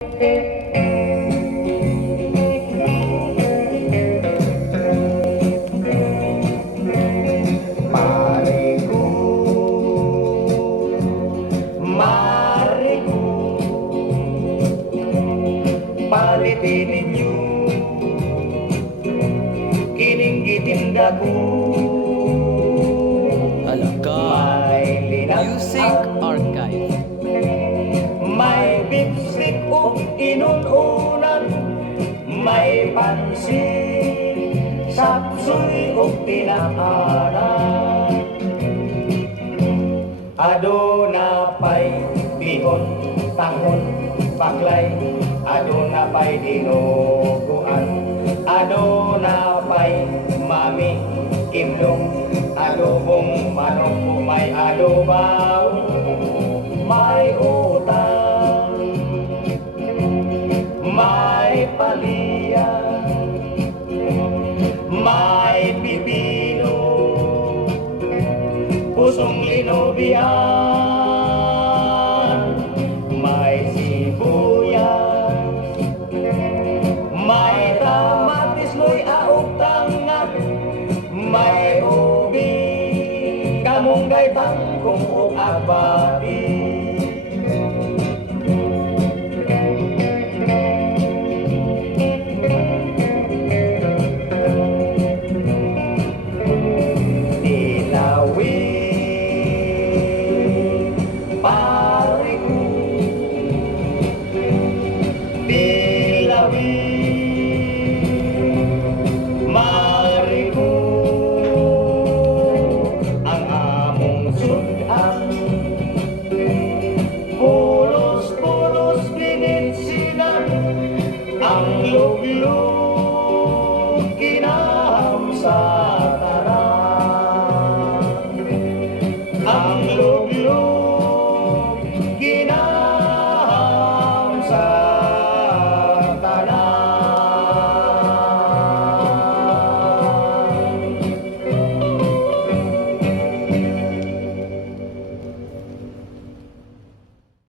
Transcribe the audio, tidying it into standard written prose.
Palitin ninyo kining gitinda ko. Alaga Music Archive. May bipsik o inununan, may pansin, sapsoy o tinakanan. Aduna pa'y bihon, tanghon, baklay, aduna pa'y dinuguan, aduna pa'y mami, imlong, adobong manok, may adobaw, may utang, may paliya, may pipino, pusong linobian, may sibuyas, may kamatis mo'y aok tangat, may ubi, kamunggay tangkong o abati. Ang among sudan, pulos-pulos bininsinan, ang luglo